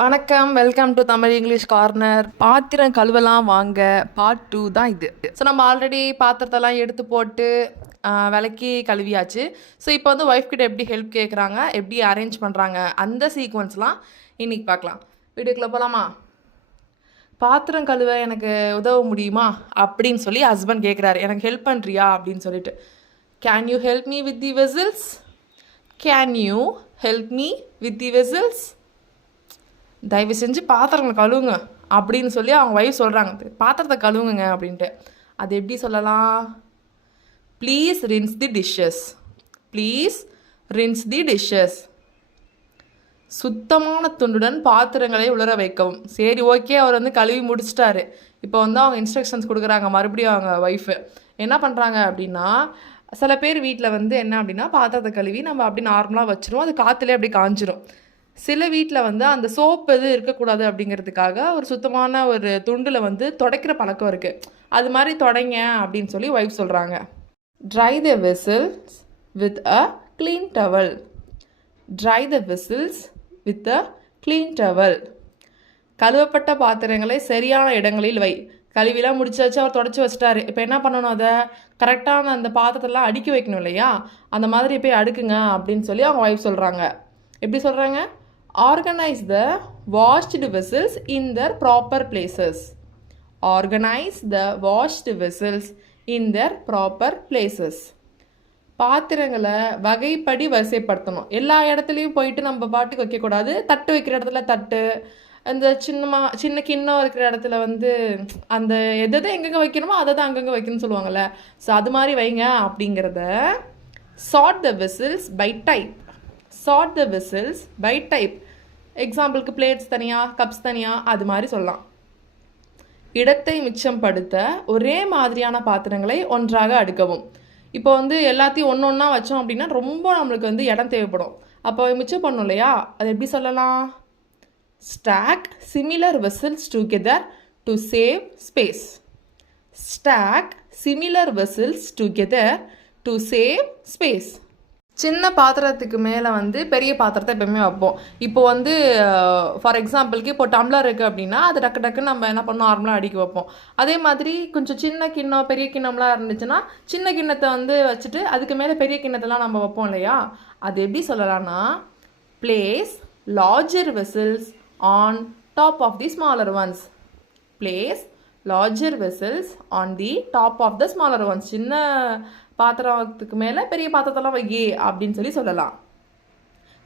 வணக்கம், welcome to Tamil English corner. பாத்திரம் கழுவலாம் வாங்க பார்ட் 2 தான் இது. ஸோ நம்ம ஆல்ரெடி பாத்திரத்தெல்லாம் எடுத்து போட்டு விளக்கி கழுவியாச்சு. ஸோ இப்போ வந்து ஒய்ஃப் கிட்ட எப்படி ஹெல்ப் கேட்குறாங்க, எப்படி அரேஞ்ச் பண்ணுறாங்க, அந்த சீக்வன்ஸ்லாம் இன்றைக்கி பார்க்கலாம். வீடியோக்குள்ளே போகலாமா? பாத்திரம் கழுவ எனக்கு உதவ முடியுமா அப்படின்னு சொல்லி ஹஸ்பண்ட் கேட்குறாரு. எனக்கு ஹெல்ப் பண்ணுறியா அப்படின்னு சொல்லிட்டு. Can you help me with the vessels? Can you help me with the vessels? தயவு செஞ்சு பாத்திரங்களை கழுவுங்க அப்படின்னு சொல்லி அவங்க ஒய்ஃப் சொல்கிறாங்க. பாத்திரத்தை கழுவுங்க அப்படின்ட்டு. அது எப்படி சொல்லலாம்? Please rinse the dishes. Please rinse the dishes. சுத்தமான துண்டுடன் பாத்திரங்களை உலர வைக்கவும். சரி, ஓகே, அவர் வந்து கழுவி முடிச்சிட்டாரு. இப்போ வந்து அவங்க இன்ஸ்ட்ரக்ஷன்ஸ் கொடுக்குறாங்க. மறுபடியும் அவங்க ஒய்ஃபு என்ன பண்ணுறாங்க அப்படின்னா, சில பேர் வீட்டில் வந்து என்ன அப்படின்னா, பாத்திரத்தை கழுவி நம்ம அப்படி நார்மலாக வச்சிரும், அது காற்றுலேயே அப்படி காஞ்சிரும். சில வீட்டில் வந்து அந்த சோப்பு எது இருக்கக்கூடாது அப்படிங்கிறதுக்காக ஒரு சுத்தமான ஒரு துண்டில் வந்து துடைக்கிற பழக்கம் இருக்குது. அது மாதிரி தொடைங்க அப்படின்னு சொல்லி ஒய்ஃப் சொல்கிறாங்க. Dry the vessels with a clean towel. Dry the vessels with a clean towel. கழுவப்பட்ட பாத்திரங்களை சரியான இடங்களில் வை. கழுவிலாம் முடிச்சாச்சு, அவர் தொடச்சி வச்சிட்டாரு. இப்போ என்ன பண்ணணும்? அதை கரெக்டான அந்த பாத்திரத்தெல்லாம் அடுக்கி வைக்கணும் இல்லையா? அந்த மாதிரி போய் அடுக்குங்க அப்படின்னு சொல்லி அவங்க ஒய்ஃப் சொல்கிறாங்க. எப்படி சொல்கிறாங்க? Organize the washed vessels in their proper places. Organize the washed vessels in their proper places. பாத்திரங்களை வகைப்படி வரிசைப்படுத்தணும். எல்லா இடத்துலையும் போயிட்டு நம்ம பாட்டுக்கு வைக்கக்கூடாது. தட்டு வைக்கிற இடத்துல தட்டு, அந்த சின்ன கிண்ணம் இருக்கிற இடத்துல வந்து அந்த எதை எங்கெங்கே வைக்கணுமோ அதை தான் அங்கங்கே வைக்கணும்னு சொல்லுவாங்கள்ல. ஸோ அது மாதிரி வைங்க அப்படிங்கிறத. Sort the vessels by type. Sort the vessels by type. எக்ஸாம்பிளுக்கு பிளேட்ஸ் தனியாக, கப்ஸ் தனியாக, அது மாதிரி சொல்லலாம். இடத்தை மிச்சப்படுத்த ஒரே மாதிரியான பாத்திரங்களை ஒன்றாக அடுக்கவும். இப்போ வந்து எல்லாத்தையும் ஒன்று ஒன்றா வச்சோம் அப்படின்னா ரொம்ப நம்மளுக்கு வந்து இடம் தேவைப்படும். அப்போ மிச்சம் பண்ணணும் இல்லையா? அது எப்படி சொல்லலாம்? Stack similar vessels together to save space. Stack similar vessels together to save space. சின்ன பாத்திரத்துக்கு மேலே வந்து பெரிய பாத்திரத்தை எப்பவுமே வைப்போம். இப்போ வந்து ஃபார் எக்ஸாம்பிளுக்கு இப்போ டம்ளர் இருக்குது அப்படின்னா அது டக்கு டக்குன்னு நம்ம என்ன பண்ணோம், நார்மலாக அடுக்கி வைப்போம். அதே மாதிரி கொஞ்சம் சின்ன கிண்ணம் பெரிய கிண்ணம்லாம் இருந்துச்சுன்னா சின்ன கிண்ணத்தை வந்து வச்சுட்டு அதுக்கு மேலே பெரிய கிண்ணத்தெல்லாம் நம்ம வைப்போம் இல்லையா? அது எப்படி சொல்லலாம்னா, place larger vessels on top of the smaller ones. Place larger vessels on the top of the smaller ones. சின்ன பாத்திரத்துக்கு மேலே பெரிய பாத்திரத்தெல்லாம் வையே அப்படின்னு சொல்லி சொல்லலாம்.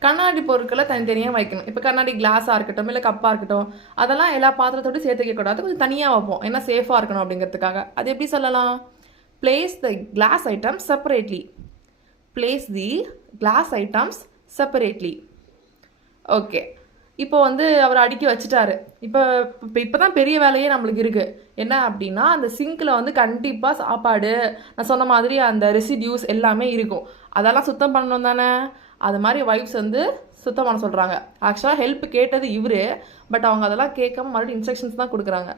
கண்ணாடி பொருட்களை தனித்தனியாக வைக்கணும். இப்போ கண்ணாடி கிளாஸாக இருக்கட்டும், இல்லை கப்பாக இருக்கட்டும், அதெல்லாம் எல்லா பாத்திரத்தோடு சேர்த்து வைக்கக்கூடாது, கொஞ்சம் தனியாக வைப்போம், ஏன்னா சேஃபாக இருக்கணும் அப்படிங்கிறதுக்காக. அது எப்படி சொல்லலாம்? பிளேஸ் த கிளாஸ் ஐட்டம்ஸ் செப்பரேட்லி. பிளேஸ் தி கிளாஸ் ஐட்டம்ஸ் செப்பரேட்லி. ஓகே, இப்போ வந்து அவர் அடுக்கி வச்சுட்டாரு. இப்போ தான் பெரிய வேலையே நம்மளுக்கு இருக்குது. என்ன அப்படின்னா, அந்த சிங்கில் வந்து கண்டிப்பாக சாப்பாடு, நான் சொன்ன மாதிரி அந்த ரெசிடியூஸ் எல்லாமே இருக்கும். அதெல்லாம் சுத்தம் பண்ணணும் தானே? அது மாதிரி ஒய்ஃப்ஸ் வந்து சுத்தம் பண்ண சொல்கிறாங்க. ஆக்சுவலாக ஹெல்ப் கேட்டது இவரு, பட் அவங்க அதெல்லாம் கேட்காம மறுபடியும் இன்ஸ்ட்ரக்ஷன்ஸ் தான் கொடுக்குறாங்க.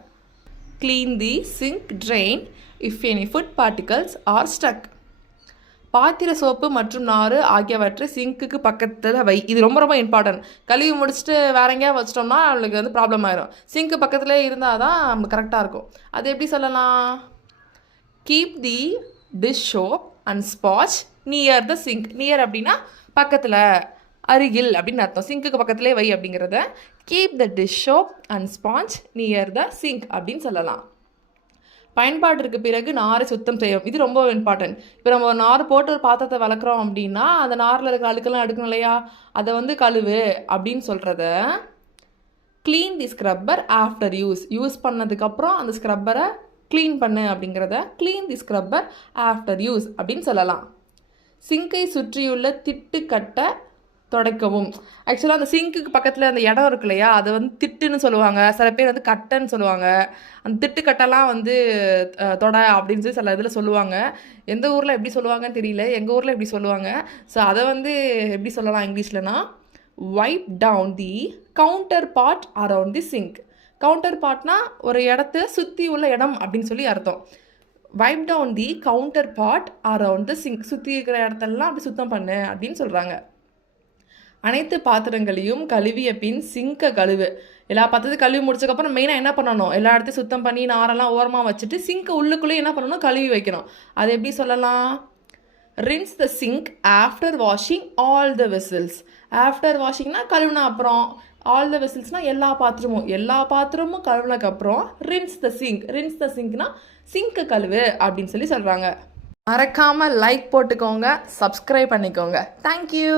Clean the sink drain if any food particles are stuck. பாத்திர சோப்பு மற்றும் நார் ஆகியவற்றை சிங்க்குக்கு பக்கத்தில் வை. இது ரொம்ப ரொம்ப இம்பார்ட்டன்ட். கழுவி முடிச்சுட்டு வேற எங்கேயா வச்சிட்டோம்னா அவளுக்கு வந்து ப்ராப்ளம் ஆயிரும். சிங்க்கு பக்கத்துலேயே இருந்தால் தான் நம்ம கரெக்டாக இருக்கும். அது எப்படி சொல்லலாம்? Keep the dish soap and sponge near the sink. Near அப்படின்னா பக்கத்தில், அருகில் அப்படின்னு அர்த்தம். சிங்க்குக்கு பக்கத்துலேயே வை அப்படிங்கிறத keep the dish soap and sponge near the sink அப்படின்னு சொல்லலாம். பயன்பாட்டிற்கு பிறகு நாரை சுத்தம் செய்யும். இது ரொம்ப இம்பார்ட்டன்ட். இப்போ நம்ம ஒரு நார் போட்டு ஒரு பாத்திரத்தை வளர்க்குறோம் அப்படின்னா அந்த நாரில் இருக்கிற அழுக்கெல்லாம் எடுக்கணும் இல்லையா? அதை வந்து கழுவு அப்படின்னு சொல்கிறத க்ளீன் தி ஸ்க்ரப்பர் ஆஃப்டர் யூஸ். யூஸ் பண்ணதுக்கப்புறம் அந்த ஸ்க்ரப்பரை க்ளீன் பண்ணு அப்படிங்கிறத க்ளீன் தி ஸ்க்ரப்பர் ஆஃப்டர் யூஸ் அப்படின்னு சொல்லலாம். சிங்கை சுற்றியுள்ள திட்டுக்கட்டை துடைக்கவும். ஆக்சுவலாக அந்த சிங்க்குக்கு பக்கத்தில் அந்த இடம் இருக்கு இல்லையா, அதை வந்து திட்டுன்னு சொல்லுவாங்க. சில பேர் வந்து கட்டைன்னு சொல்லுவாங்க. அந்த திட்டுக்கட்டெல்லாம் வந்து தொடை அப்படின்னு சொல்லி சில இதில் சொல்லுவாங்க. எந்த ஊரில் எப்படி சொல்லுவாங்கன்னு தெரியல, எங்கள் ஊரில் எப்படி சொல்லுவாங்க. ஸோ அதை வந்து எப்படி சொல்லலாம் இங்கிலீஷ்லனா, wipe down the counter part around the sink. Counter பார்ட்னா ஒரு இடத்த சுற்றி உள்ள இடம் அப்படின்னு சொல்லி அர்த்தம். Wipe down the counter part around the sink. சுற்றி இருக்கிற இடத்தெல்லாம் அப்படி சுத்தம் பண்ணு அப்படின்னு சொல்கிறாங்க. அனைத்து பாத்திரங்களையும் கழுவிய பின் சிங்கை கழுவு. எல்லா பாத்திரத்தையும் கழுவி முடிச்சதுக்கப்புறம் மெயினாக என்ன பண்ணணும், எல்லா இடத்தையும் சுத்தம் பண்ணி நாரெல்லாம் ஓரமாக வச்சுட்டு சிங்க் உள்ளுக்குள்ளேயே என்ன பண்ணணும், கழுவி வைக்கணும். அது எப்படி சொல்லலாம்? Rinse the sink after washing all the vessels. After வாஷிங்னா கழுவினா அப்புறம், ஆல் த வெசல்ஸ்னால் எல்லா பாத்திரமும் கழுவினதுக்கப்புறம் ரின்ஸ் த சிங்க்னா சிங்க்கு கழுவு அப்படின்னு சொல்லி சொல்கிறாங்க. மறக்காமல் லைக் போட்டுக்கோங்க, சப்ஸ்கிரைப் பண்ணிக்கோங்க. தேங்க்யூ.